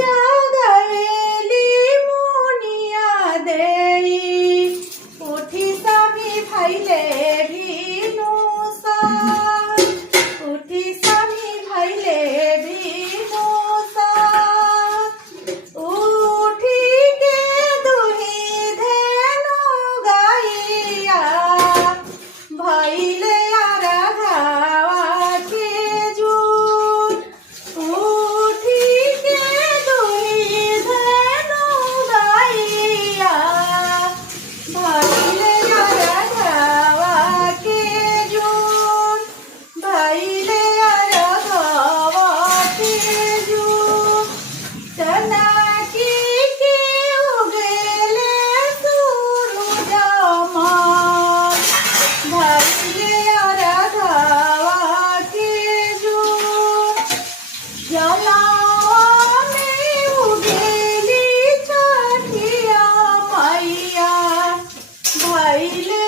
जागवेली मुनिया देई उठी स्वामी भैले भिनुसार उठी स्वामी भैले भिनुसार उठी के दुही धेनु गाइया भैले आराधावा के जूर उठी के दुही धेनु गाइया भैले आराधावा के जूर भैले आराधावा के जूर तनाकी के उगले सूरज माल भैले आराधावा के जूर जलावा में उगेली छठिया मैया भैले